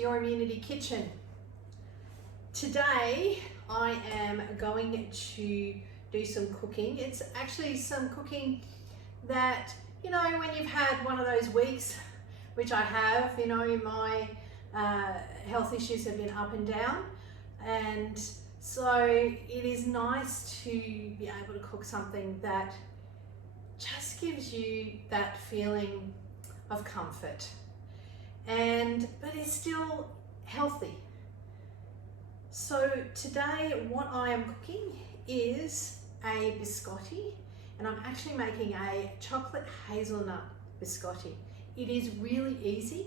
to your immunity kitchen. Today I am going to do some cooking. It's actually some cooking that, you know, when you've had one of those weeks, which I have, you know, my health issues have been up and down, and so it is nice to be able to cook something that just gives you that feeling of comfort, but it's still healthy. So today what I am cooking is a biscotti, and I'm actually making a chocolate hazelnut biscotti. It is really easy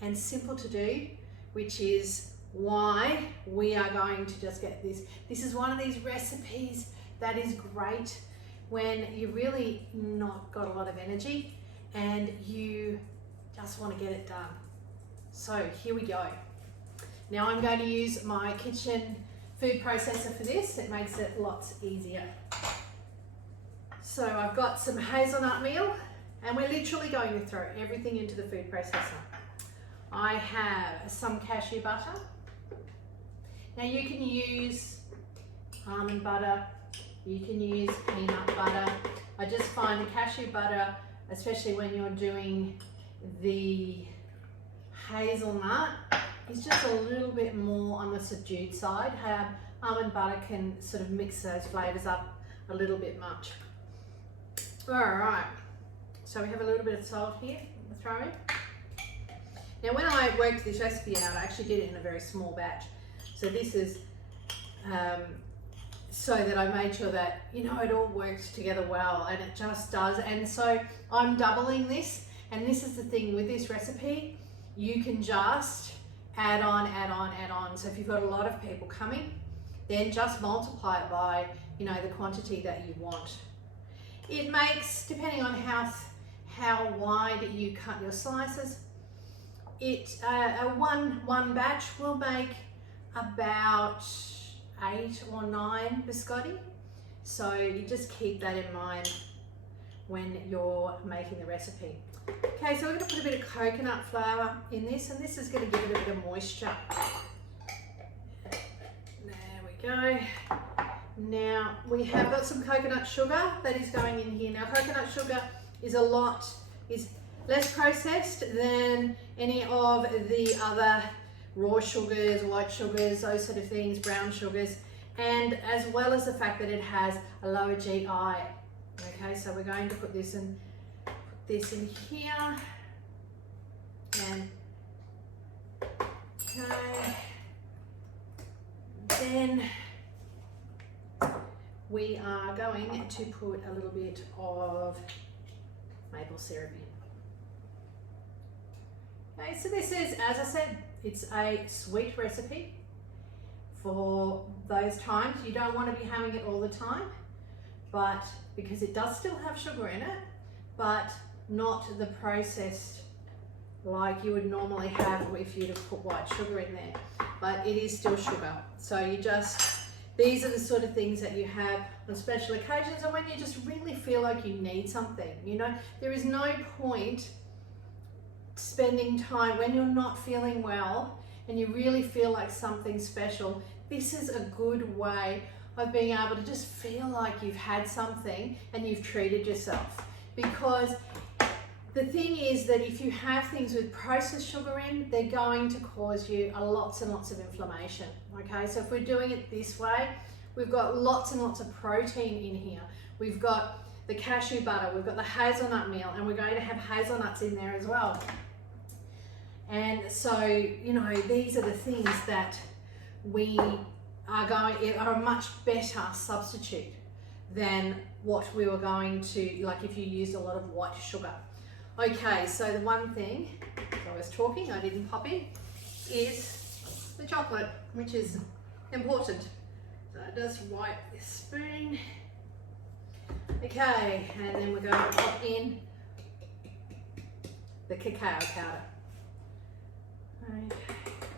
and simple to do, which is why we are going to just get this. This is one of these recipes that is great when you really not got a lot of energy and you just want to get it done. So here we go. Now I'm going to use my kitchen food processor for this. It makes it lots easier. So I've got some hazelnut meal, and we're literally going to throw everything into the food processor. I have some cashew butter. Now you can use almond butter, you can use peanut butter. I just find the cashew butter, especially when you're doing the hazelnut, is just a little bit more on the subdued side. Almond butter can sort of mix those flavors up a little bit much. All right, so we have a little bit of salt here I'm throwing. Now when I worked this recipe out, I actually did it in a very small batch. So this is so that I made sure that, you know, it all works together well, and it just does. And so I'm doubling this, and this is the thing with this recipe, you can just add on. So if you've got a lot of people coming, then just multiply it by, you know, the quantity that you want. It makes, depending on how wide you cut your slices, one batch will make about 8 or 9 biscotti. So you just keep that in mind when you're making the recipe. Okay, so we're going to put a bit of coconut flour in this, and this is going to give it a bit of moisture. There we go. Now we have got some coconut sugar that is going in here. Now coconut sugar is less processed than any of the other raw sugars, white sugars, those sort of things, brown sugars, and as well as the fact that it has a lower GI. Okay, so we're going to put this in here, and okay, then we are going to put a little bit of maple syrup in. Okay, so this is, as I said, it's a sweet recipe for those times. You don't want to be having it all the time, but because it does still have sugar in it, but not the processed like you would normally have if you'd have put white sugar in there, but it is still sugar. So these are the sort of things that you have on special occasions, or when you just really feel like you need something. You know, there is no point spending time when you're not feeling well and you really feel like something special. This is a good way of being able to just feel like you've had something and you've treated yourself. Because the thing is that if you have things with processed sugar in, they're going to cause you lots and lots of inflammation. Okay, so if we're doing it this way, we've got lots and lots of protein in here. We've got the cashew butter, we've got the hazelnut meal, and we're going to have hazelnuts in there as well. And so, you know, these are the things that are a much better substitute than what we were going to, like if you used a lot of white sugar. Okay, so the one thing, as I was talking, I didn't pop in, is the chocolate, which is important. So I just wipe this spoon. Okay, and then we're going to pop in the cacao powder. Okay,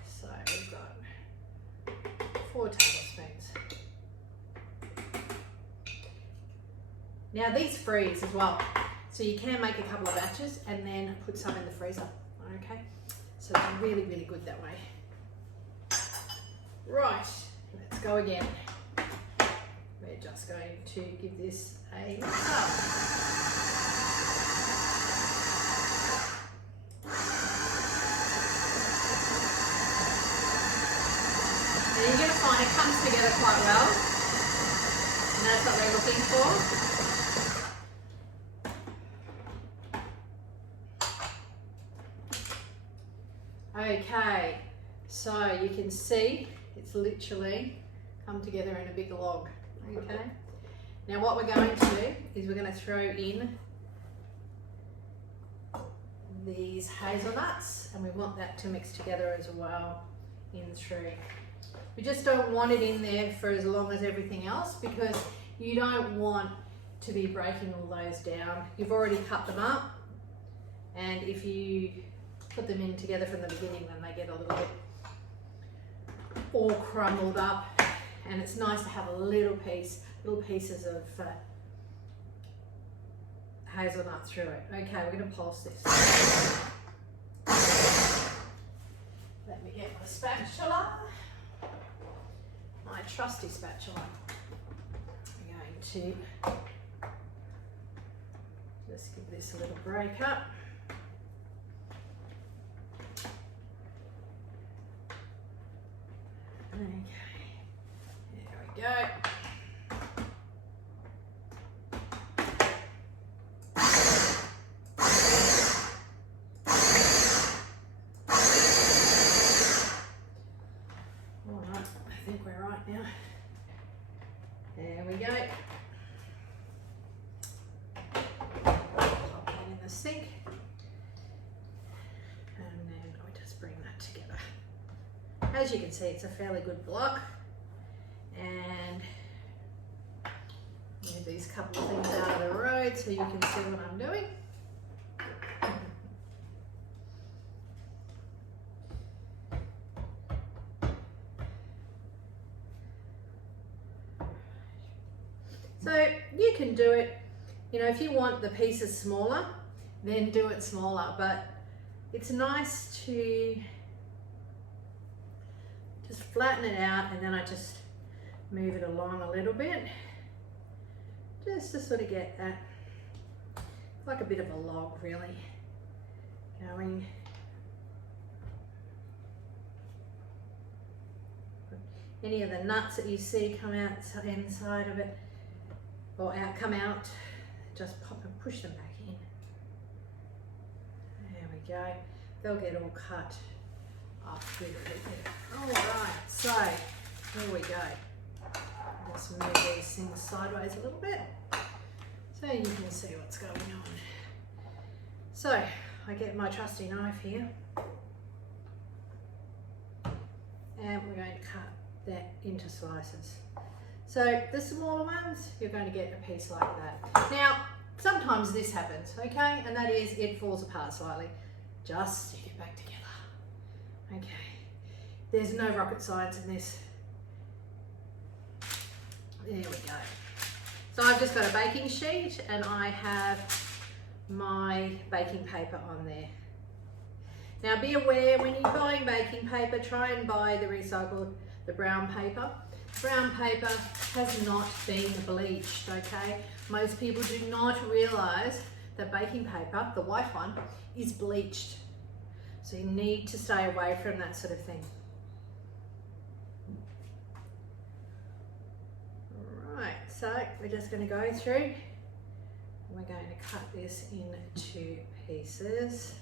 so we've got 4 tablespoons. Now these freeze as well, so you can make a couple of batches and then put some in the freezer. Okay, So it's really, really good that way. Right, let's go again. We're just going to give this a mix up. And you're going to find it comes together quite well. And that's what we're looking for. Okay, so you can see it's literally come together in a big log. Okay, now what we're going to do is we're going to throw in these hazelnuts, and we want that to mix together as well in through. We just don't want it in there for as long as everything else, because you don't want to be breaking all those down. You've already cut them up, and if you put them in together from the beginning, then they get a little bit all crumbled up, and it's nice to have a little pieces of hazelnut through it. Okay, we're going to pulse this. Let me get my spatula, my trusty spatula. I'm going to just give this a little break up. Okay, there we go. All right, I think we're right now. There we go. Pop that in the sink. And then I just bring that together. As you can see, it's a fairly good block, and move these couple of things out of the road so you can see what I'm doing. So you can do it, you know, if you want the pieces smaller, then do it smaller, but it's nice to just flatten it out, and then I just move it along a little bit, just to sort of get that, like a bit of a log really, going. Any of the nuts that you see come out inside of it, or come out, just pop and push them back in. There we go. They'll get all cut up good. All right, so here we go. Just move these things sideways a little bit so you can see what's going on. So I get my trusty knife here, and we're going to cut that into slices. So the smaller ones, you're going to get a piece like that. Now, sometimes this happens, okay, and that is it falls apart slightly. Just stick it back together. Okay, there's no rocket science in this. There we go. So I've just got a baking sheet, and I have my baking paper on there. Now be aware, when you're buying baking paper, try and buy the recycled, the brown paper. Brown paper has not been bleached, okay? Most people do not realise that baking paper, the white one, is bleached. So you need to stay away from that sort of thing. Right, so we're just going to go through, and we're going to cut this into pieces.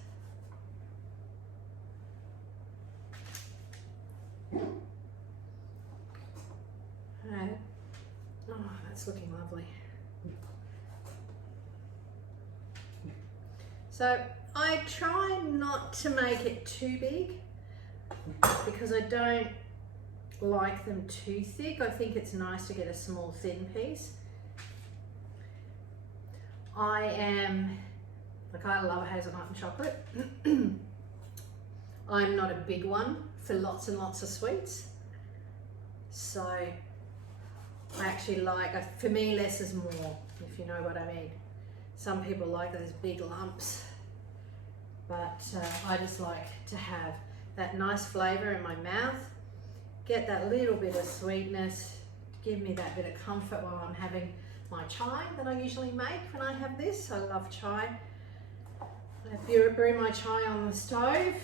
Right. Oh, that's looking lovely. So I try not to make it too big, because I don't like them too thick. I think it's nice to get a small thin piece. I love hazelnut and chocolate. I'm not a big one for lots and lots of sweets. So I actually like, for me, less is more, if you know what I mean. Some people like those big lumps, but I just like to have that nice flavour in my mouth, get that little bit of sweetness, give me that bit of comfort while I'm having my chai that I usually make when I have this. I love chai. I brew my chai on the stove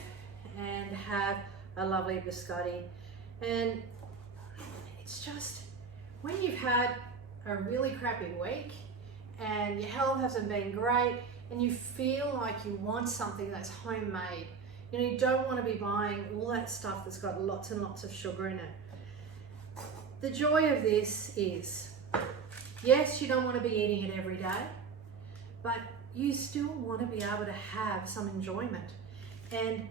and have a lovely biscotti. And it's just, when you've had a really crappy week and your health hasn't been great and you feel like you want something that's homemade, you know, you don't want to be buying all that stuff that's got lots and lots of sugar in it. The joy of this is, yes, you don't want to be eating it every day, but you still want to be able to have some enjoyment. And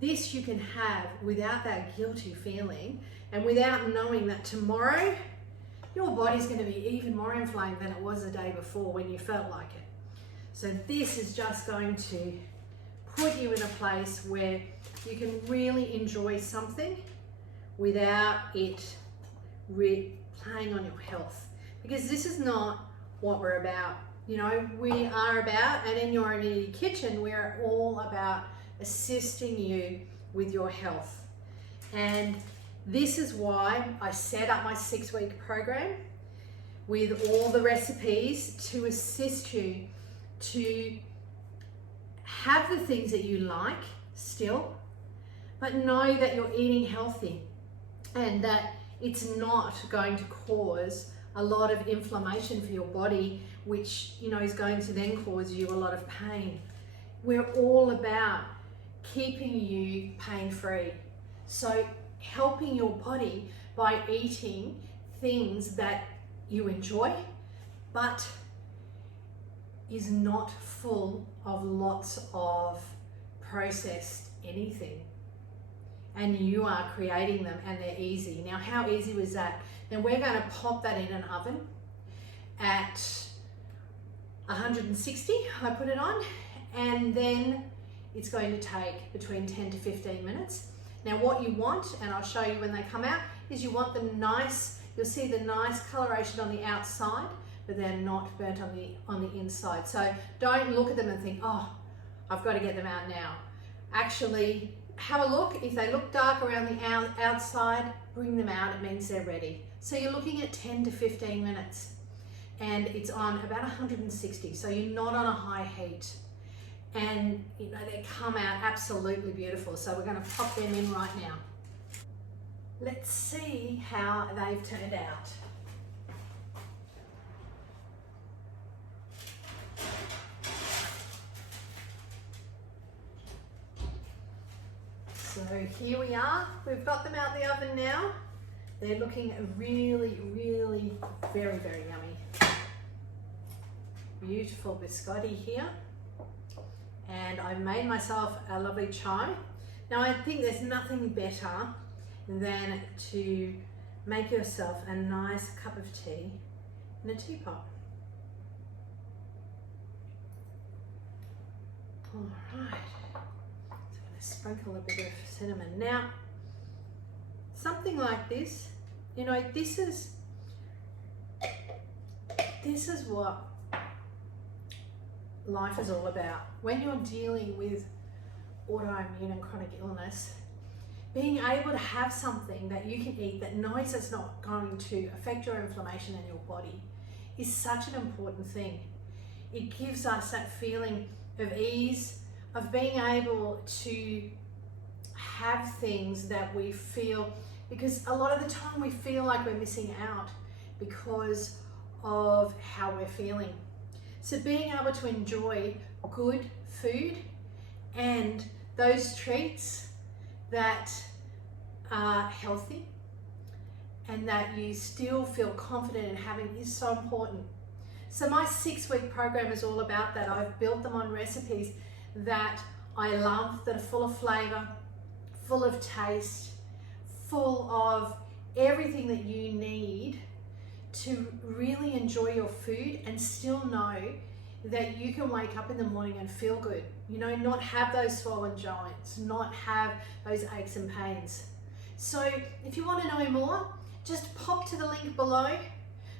this you can have without that guilty feeling and without knowing that tomorrow your body's going to be even more inflamed than it was the day before when you felt like it. So this is just going to put you in a place where you can really enjoy something without it playing on your health, because this is not what we're about. You know, we are about, and in Your Immunity Kitchen, we're all about assisting you with your health. And this is why I set up my 6-week program with all the recipes to assist you to have the things that you like still, but know that you're eating healthy and that it's not going to cause a lot of inflammation for your body, which, you know, is going to then cause you a lot of pain. We're all about keeping you pain-free. So helping your body by eating things that you enjoy, but is not full of lots of processed anything. And you are creating them and they're easy. Now, how easy was that? Now we're going to pop that in an oven at 160, I put it on, and then it's going to take between 10 to 15 minutes. Now what you want, and I'll show you when they come out, is you want the nice, you'll see the nice coloration on the outside, but they're not burnt on the inside. So don't look at them and think, oh, I've got to get them out now. Actually, have a look. If they look dark around the outside, bring them out. It means they're ready. So you're looking at 10 to 15 minutes, and it's on about 160. So you're not on a high heat. And you know, they come out absolutely beautiful. So we're going to pop them in right now. Let's see how they've turned out. So here we are. We've got them out the oven now. They're looking really, really very, very yummy. Beautiful biscotti here. And I made myself a lovely chai. Now I think there's nothing better than to make yourself a nice cup of tea in a teapot. All right. Sprinkle a bit of cinnamon. Now, something like this, you know, this is what life is all about. When you're dealing with autoimmune and chronic illness, being able to have something that you can eat that knows it's not going to affect your inflammation in your body is such an important thing. It gives us that feeling of ease, of being able to have things that we feel, because a lot of the time we feel like we're missing out because of how we're feeling. So being able to enjoy good food and those treats that are healthy and that you still feel confident in having is so important. So my 6-week program is all about that. I've built them on recipes that I love, that are full of flavor, full of taste, full of everything that you need to really enjoy your food and still know that you can wake up in the morning and feel good. You know, not have those swollen joints, not have those aches and pains. So if you want to know more, just pop to the link below,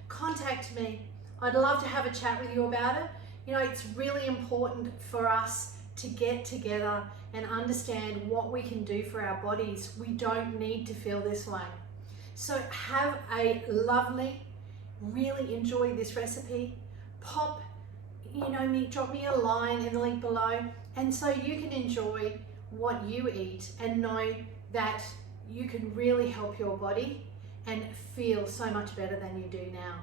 contact me. I'd love to have a chat with you about it. You know, it's really important for us to get together and understand what we can do for our bodies. We don't need to feel this way. So have a lovely, really enjoy this recipe. Pop, drop me a line in the link below, and so you can enjoy what you eat and know that you can really help your body and feel so much better than you do now.